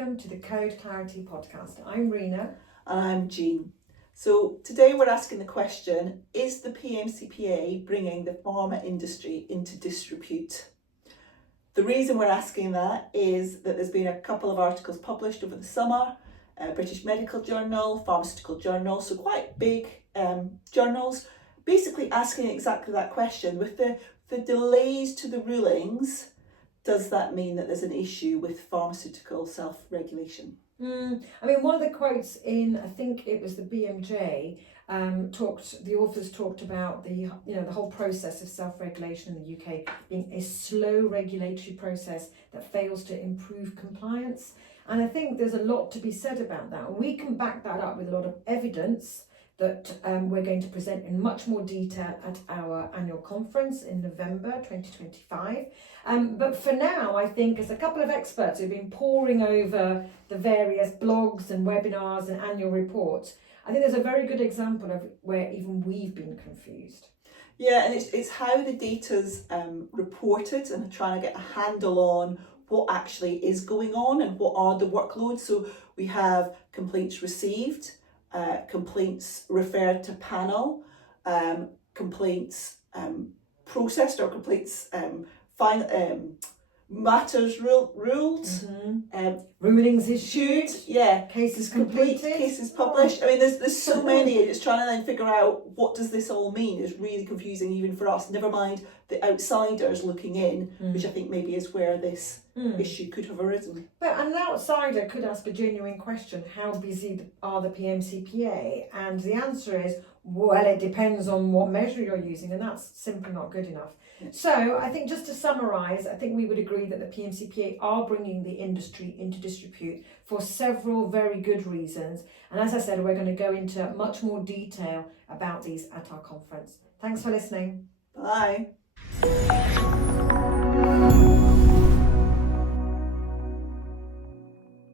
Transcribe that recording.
welcome to the Code Clarity Podcast. I'm Rena. And I'm Jean. So today we're asking the question, is the PMCPA bringing the pharma industry into disrepute? The reason we're asking that is that there's been a couple of articles published over the summer, British Medical Journal, Pharmaceutical Journal, so quite big journals, basically asking exactly that question. With the delays to the rulings, does that mean that there's an issue with pharmaceutical self-regulation? I mean, one of the quotes in, I think it was the BMJ, the authors talked about the whole process of self-regulation in the UK being a slow regulatory process that fails to improve compliance. And I think there's a lot to be said about that. And we can back that up with a lot of evidence that we're going to present in much more detail at our annual conference in November 2025. But for now, I think as a couple of experts who've been poring over the various blogs and webinars and annual reports, I think there's a very good example of where even we've been confused. Yeah, and it's how the data's reported and trying to get a handle on what actually is going on and what are the workloads. So we have complaints received, complaints referred to panel, complaints processed or complaints matters ruled, rulings issued, cases completed, cases published. I mean, there's so many. It's trying to then figure out what does this all mean. It's really confusing even for us. Never mind the outsiders looking in, which I think maybe is where this issue could have arisen. But an outsider could ask a genuine question: how busy are the PMCPA? And the answer is, well, it depends on what measure you're using, and that's simply not good enough. So I think just to summarise, I think we would agree that the PMCPA are bringing the industry into disrepute for several very good reasons. And as I said, we're going to go into much more detail about these at our conference. Thanks for listening. Bye.